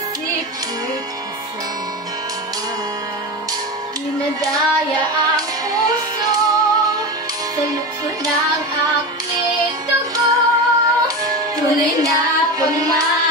isip ko'y kasama ka. Dinadaya ang puso sa lukso ng aking dugo. Tunay na pagmamahal